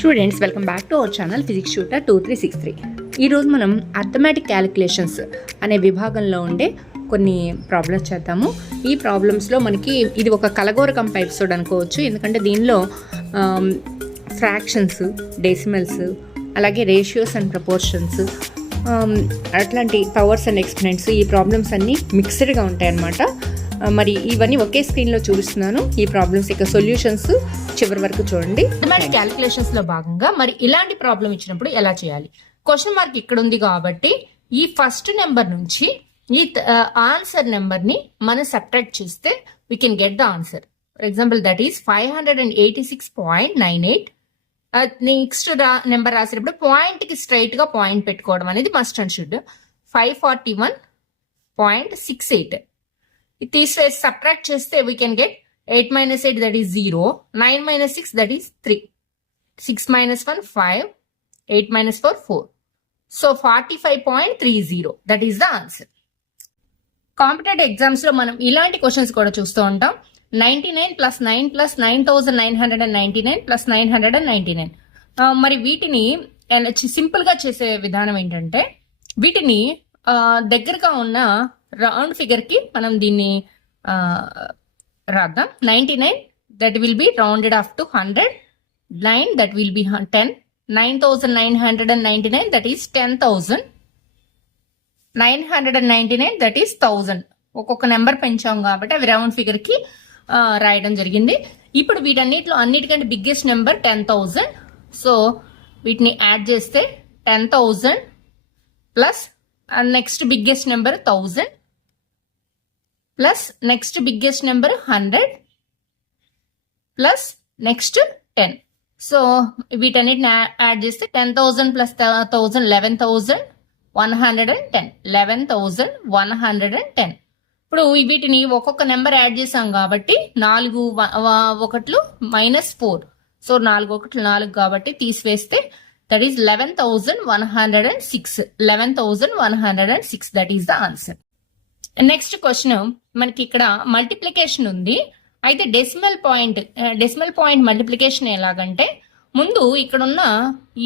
Students welcome back to our channel physics shooter 2363. ఈరోజు మనం arithmetic calculations అనే విభాగంలో ఉండే కొన్ని ప్రాబ్లమ్స్ చేద్దాము. ఈ ప్రాబ్లమ్స్లో మనకి ఇది ఒక కలగోరకం ఎపిసోడ్ అనుకోవచ్చు, ఎందుకంటే దీనిలో ఫ్రాక్షన్స్, డెసిమల్స్, అలాగే రేషియోస్ అండ్ ప్రపోర్షన్స్, అట్లాంటి పవర్స్ అండ్ ఎక్స్పెనెంట్స్, ఈ ప్రాబ్లమ్స్ అన్నీ మిక్స్డ్గా ఉంటాయి అన్నమాట. మరి ఇవన్నీ ఒకే స్క్రీన్లో చూపిస్తున్నాను. ఈ ప్రాబ్లమ్స్ యొక్క సొల్యూషన్స్ చివరి వరకు చూడండి. అర్థమెటిక్ క్యాలిక్యులేషన్స్ లో భాగంగా మరి ఇలాంటి ప్రాబ్లం ఇచ్చినప్పుడు ఎలా చేయాలి? క్వశ్చన్ మార్క్ ఇక్కడ ఉంది కాబట్టి ఈ ఫస్ట్ నెంబర్ నుంచి ఈ ఆన్సర్ నెంబర్ ని మనం సబ్ట్రాక్ట్ చేస్తే we can get the answer. For example that is 586.98. Next number రాసేటప్పుడు పాయింట్ కి స్ట్రైట్ గా పాయింట్ పెట్టుకోవడం అనేది మస్ట్ అండ్ షుడ్. 541.68 ఇది తీసివేసి సబ్ట్రాక్ట్ చేస్తే we can get 8 minus 8 that is 0, 9 minus 6 that is 3, 6 minus 1 5, 8 minus 4 4. So 45.30 that is the answer. Competitive exams లో మనం ఇలాంటి క్వశ్చన్స్ కూడా చూస్తూ ఉంటాం. 99 plus 9 plus 9999 plus 999. మరి వీటిని సింపుల్ గా చేసే విధానం ఏంటంటే వీటిని దగ్గరగా ఉన్న రౌండ్ ఫిగర్ కి మనం దీన్ని రాద్దాం. 99 that will be rounded off to 100, 9 that will be 10, 9999 that is 10,000, 999 that is 1000. ఒక్కొక్క నెంబర్ పెంచాం కాబట్టి అవి రౌండ్ ఫిగర్ కి రాయడం జరిగింది. ఇప్పుడు వీటన్నిటిలో అన్నిటికంటే బిగ్గెస్ట్ నెంబర్ 10,000. సో వీటిని యాడ్ చేస్తే 10,000 plus next biggest number 1000 plus next biggest number 100 plus next 10. So వీటన్నిటిని యాడ్ చేస్తే 10,000 ప్లస్ 1000 11,110. 11,110. ఇప్పుడు వీటిని ఒక్కొక్క నెంబర్ యాడ్ చేసాం కాబట్టి 4 1 మైనస్ 4. సో 4 1 4 కాబట్టి తీసివేస్తే that is 11,106. 11,106 that is the answer. Next question మనకి ఇక్కడ మల్టిప్లికేషన్ ఉంది. అయితే డెసిమల్ పాయింట్ మల్టిప్లికేషన్ ఎలాగంటే ముందు ఇక్కడ ఉన్న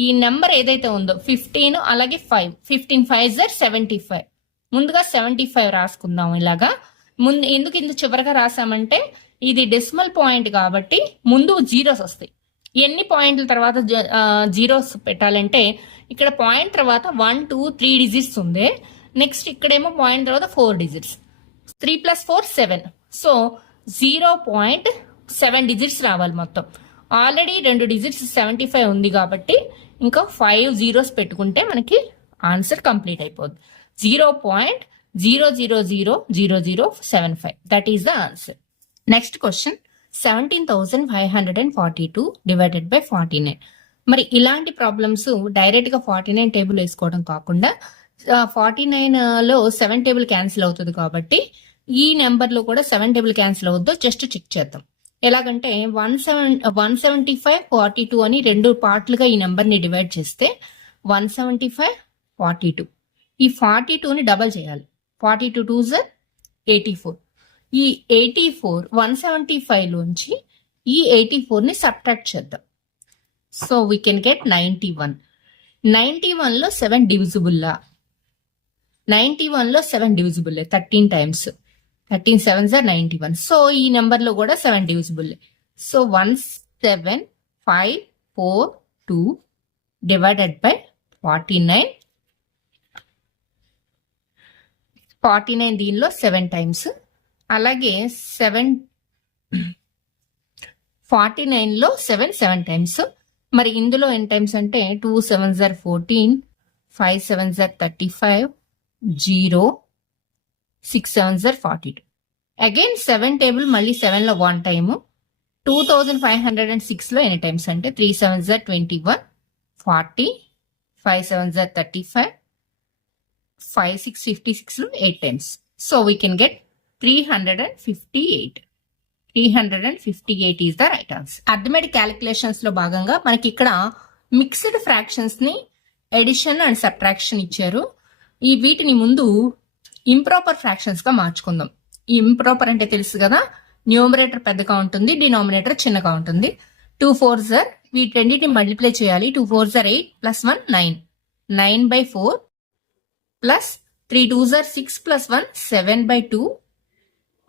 ఈ నెంబర్ ఏదైతే ఉందో 15 అలాగే 5, 15 5s are 75. ముందుగా 75 రాసుకుందాం. ఇలాగా ముందు ఎందుకు ఇంత చివరిగా రాసామంటే ఇది డెసిమల్ పాయింట్ కాబట్టి ముందు జీరోస్ వస్తాయి. ఎన్ని పాయింట్ల తర్వాత జీరోస్ పెట్టాలంటే ఇక్కడ పాయింట్ తర్వాత 1 2 3 డిజిట్స్ ఉంది. నెక్స్ట్ ఇక్కడేమో పాయింట్ తర్వాత 4 డిజిట్స్. 3 + 4 7. సో 0.7 డిజిట్స్ రావాలి మొత్తం. ఆల్రెడీ 2 డిజిట్స్ 75 ఉంది కాబట్టి ఇంకా 5 జీరోస్ పెట్టుకుంటే మనకి ఆన్సర్ కంప్లీట్ అయిపోద్ది. 0.00000075 that is the answer. Next question 17,542 divided by 49. మరి ఇలాంటి ప్రాబ్లమ్స్ డైరెక్ట్ గా 49 టేబుల్ వేసుకోవడం కాకుండా 49 లో 7 టేబుల్ క్యాన్సిల్ అవుతుంది కాబట్టి ఈ నెంబర్ లో కూడా 7 టేబుల్ క్యాన్సిల్ అవుద్దో జస్ట్ చెక్ చేద్దాం. ఎలాగంటే 175 42 అని 2 పార్ట్లుగా ఈ నెంబర్ ని డివైడ్ చేస్తే 175 42. ఈ 42ని డబల్ చేయాలి. 42 2s are 84. ఈ 84 175 లోంచి ఈ 84 ని సబ్ట్రాక్ట్ చేద్దాం. So we can get 91. 91 లో 7 డివిజిబుల్లా? 91 లో 7 divisible 13 times. 13 7s are 91. So ఈ నెంబర్ లో కూడా 7 డివిజిబుల్. So 17,542 divided by 49. 49 దీనిలో 7 టైమ్స్. అలాగే 49 లో 7 టైమ్స్. మరి ఇందులో ఎన్ని టైమ్స్ అంటే 2 7s are 14, 5 7s are 35, 0 6 7s are 42. Again 7 table మళ్ళీ 7 లో 1 టైము. 2506 లో ఎన్ని టైమ్స్ అంటే 3 7s are 21, 40, 5 7s are 35, 5 6 56 లో 8 times. So we can get 358. 358 is the right answer. Arithmetic calculations లో భాగంగా మనకి ఇక్కడ మిక్స్డ్ ఫ్రాక్షన్స్ ని ఎడిషన్ అండ్ సబ్ట్రాక్షన్ ఇచ్చారు. ఈ వీటిని ముందు ఇంప్రాపర్ ఫ్రాక్షన్స్ గా మార్చుకుందాం. ఈ ఇంప్రాపర్ అంటే తెలుసు కదా, న్యూమరేటర్ పెద్దగా ఉంటుంది, డినామినేటర్ చిన్నగా ఉంటుంది. 2 4s are వీటన్నిటిని మల్టిప్లై చేయాలి. 2 4s are 8 plus 1 9. 9/4 plus 3 2s are 6 plus 1 7/2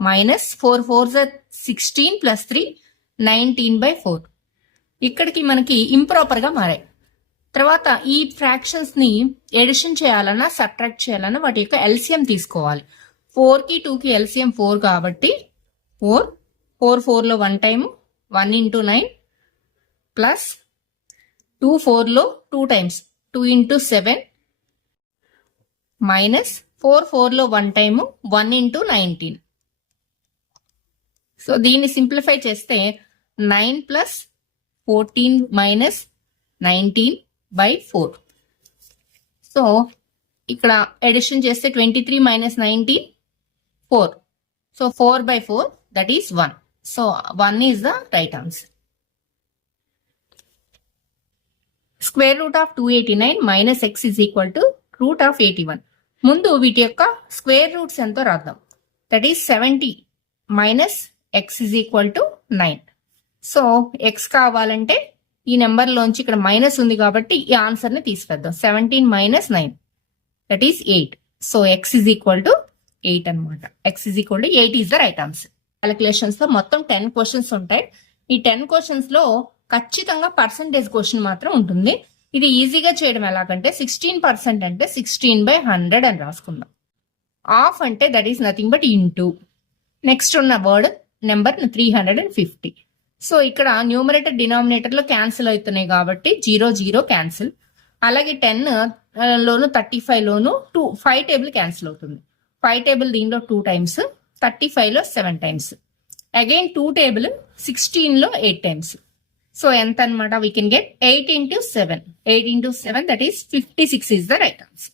minus 4 4s are 16 plus 3 19/4. ఇక్కడికి మనకి ఇంప్రాపర్ గా మారాయి. తర్వాత ఈ ఫ్రాక్షన్స్ ని ఎడిషన్ చేయాలన్నా సబ్ట్రాక్ట్ చేయాలన్నా వాటి యొక్క ఎల్సిఎం తీసుకోవాలి. 4 కి 2 కి ఎల్సిఎం 4 కాబట్టి 4 4 లో 1 టైమ్ 1 into 9 ప్లస్ 2 4 లో 2 టైమ్స్ 2 into 7 మైనస్ 4 4 లో 1 టైమ్ 1 into 19. సో దీన్ని సింప్లిఫై చేస్తే 9 plus 14 minus 19/4. సో ఇక్కడ ఎడిషన్ చేస్తే 23 minus 19 4. So 4/4 that is 1. So 1 is the right answer. Square root of 289 minus x is equal to root of 81. ముందు వీటి యొక్క square roots ఎంతో రాద్దాం. That is 70 minus X is equal to 9. So X కావాలంటే ఈ number లోంచి ఇక్కడ minus ఉంది కాబట్టి ఈ ఆన్సర్ ని తీసివేద్దాం. 17 minus 9 that is 8. So X is equal to 8 అనమాట. X is equal to 8 is the right answer. Calculations లో మొత్తం 10 క్వశ్చన్స్ ఉంటాయి. ఈ 10 క్వశ్చన్స్ లో ఖచ్చితంగా పర్సంటేజ్ క్వశ్చన్ మాత్రం ఉంటుంది. ఇది ఈజీగా చేయడం ఎలాగంటే 16% అంటే 16/100 అని రాసుకుందాం. ఆఫ్ అంటే that is nothing but into next ఉన్న వర్డ్ నెంబర్ 350. సో ఇక్కడ న్యూమరేటర్ డినామినేటర్ లో క్యాన్సిల్ అవుతున్నాయి కాబట్టి 0 0 క్యాన్సిల్. అలాగే 10 లోను 35 లోను 5 టేబుల్ క్యాన్సిల్ అవుతుంది. 5 టేబుల్ దీనిలో 2 టైమ్స్, 35 లో 7 టైమ్స్, అగైన్ 2 టేబుల్ 16 లో 8 టైమ్స్. సో ఎంత అనమాట? We can get 8 into 7. 8 into 7 that is 56 is the right answer.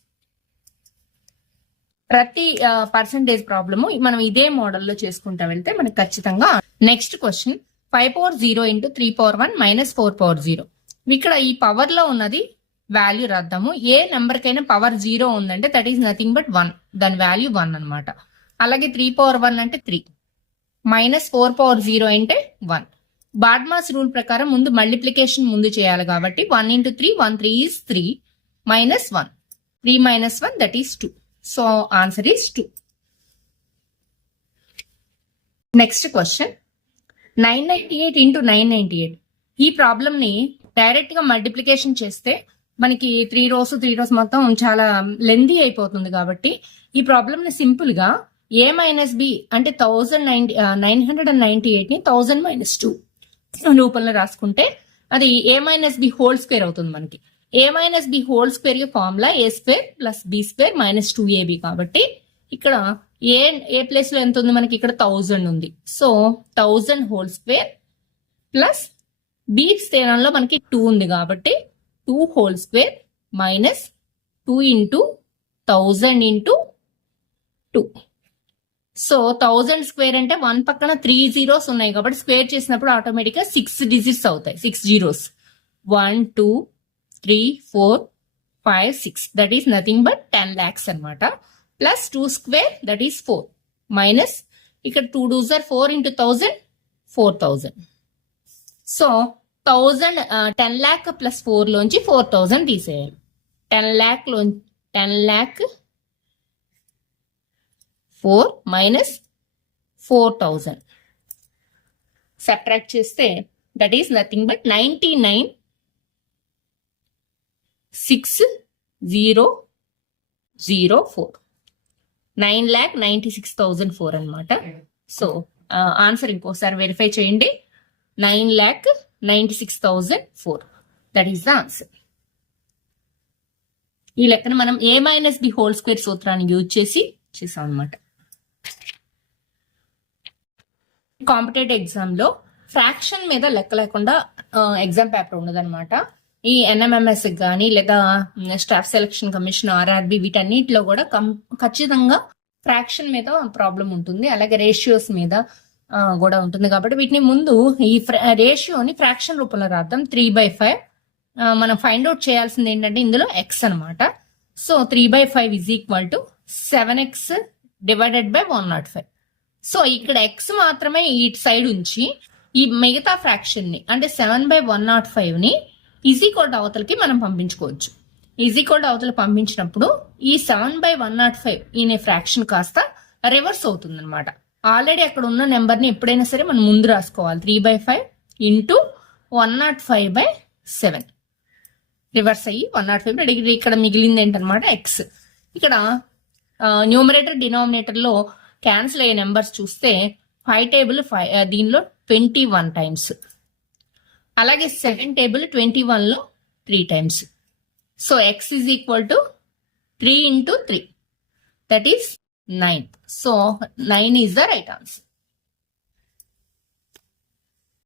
ప్రతి పర్సంటేజ్ ప్రాబ్లము మనం ఇదే మోడల్లో చేసుకుంటా వెళ్తే మనకి ఖచ్చితంగా. Next question 5/0 into 3/1 minus 4/0. ఇక్కడ ఈ పవర్ లో ఉన్నది వాల్యూ రాద్దాము. ఏ నెంబర్ కైనా పవర్ 0 ఉందంటే దట్ ఈస్ నథింగ్ బట్ 1. దాని వాల్యూ 1 అనమాట. అలాగే 3/1 అంటే 3 మైనస్ 4/0 అంటే 1. బాడ్మాస్ రూల్ ప్రకారం ముందు మల్టిప్లికేషన్ ముందు చేయాలి కాబట్టి 1 into 3 1 3 is 3 minus 1 3 minus 1 that is 2. So answer is 2. Next question 998 into 998. ఈ ప్రాబ్లమ్ ని డైరెక్ట్ గా మల్టిప్లికేషన్ చేస్తే మనకి 3 rows మొత్తం చాలా లెందీ అయిపోతుంది కాబట్టి ఈ ప్రాబ్లమ్ ని సింపుల్ గా a మైనస్ బి అంటే 998 ని 1000 minus 2 రూపంలో రాసుకుంటే అది a minus B whole square అవుతుంది. మనకి a minus B whole square formula a square plus B square minus 2ab కాబట్టి ఇక్కడ ఏ ప్లేస్ లో ఎంత ఉంది? మనకి ఇక్కడ 1000 ఉంది. So 1000 whole square plus B స్థానంలో మనకి 2 ఉంది కాబట్టి 2 whole square minus 2 into 1000 into 2. So 1000 square అంటే 1 పక్కన 3 zeros ఉన్నాయి కాబట్టి స్క్వేర్ చేసినప్పుడు ఆటోమేటిక్ గా 6 digits అవుతాయి. 6 zeros 1 2 3 4 5 6 that is nothing but 10 lakhs అనమాట. Plus 2 square that is 4 minus ఇక్కడ 2 2s are 4 into 1000 4000. So 10 lakh plus 4 లోంచి 4000 తీసేయాలి. 10 lakh లో 10 lakh 4 మైనస్ 4000 సబ్ట్రాక్ట్ చేస్తే దట్ ఈస్ నథింగ్ బట్ 99,604 9,96,004 అనమాట. సో ఆన్సర్ ఇంకోసారి వెరిఫై చేయండి. 9,96,004 దట్ ఈస్ ద ఆన్సర్. ఈ లెక్కను మనం a minus B whole square సూత్రాన్ని యూజ్ చేసి చేసాం అనమాట. కాంపిటేటివ్ ఎగ్జామ్ లో ఫ్రాక్షన్ మీద లెక్క లేకుండా ఎగ్జామ్ పేపర్ ఉండదన్నమాట. ఈ ఎన్ఎంఎంఎస్ కానీ లేదా స్టాఫ్ సెలక్షన్ కమిషన్ ఆర్ఆర్బి వీటన్నిటిలో కూడా ఖచ్చితంగా ఫ్రాక్షన్ మీద ప్రాబ్లం ఉంటుంది. అలాగే రేషియోస్ మీద కూడా ఉంటుంది కాబట్టి వీటిని ముందు ఈ రేషియోని ఫ్రాక్షన్ రూపంలో రాద్దాం. 3/5 మనం ఫైండ్ అవుట్ చేయాల్సింది ఏంటంటే ఇందులో ఎక్స్ అనమాట. So 3/5 is equal to 7x divided by 105. So ఇక్కడ ఎక్స్ మాత్రమే ఈ సైడ్ ఉంచి ఈ మిగతా ఫ్రాక్షన్ ని అంటే 7/105 ని ఈజ్ ఈక్వల్ అవతలకి మనం పంపించుకోవచ్చు. ఈజ్ ఈక్వల్ అవతల పంపించినప్పుడు ఈ 7/105 ఈయన ఫ్రాక్షన్ కాస్త రివర్స్ అవుతుంది అనమాట. ఆల్రెడీ అక్కడ ఉన్న నెంబర్ ని ఎప్పుడైనా సరే మనం ముందు రాసుకోవాలి. 3/5 ఇంటూ 105/7 రివర్స్ అయ్యి 105 ఇక్కడ మిగిలింది ఏంటనమాట ఎక్స్. ఇక్కడ న్యూమరేటర్ డినామినేటర్ లో క్యాన్సిల్ అయ్యే నెంబర్స్ చూస్తే 5 టేబుల్ దీనిలో 21 టైమ్స్, అలాగే 7 టేబుల్ 21 లో 3 times. So X is equal to 3 into 3, that is 9. So 9 is the right answer.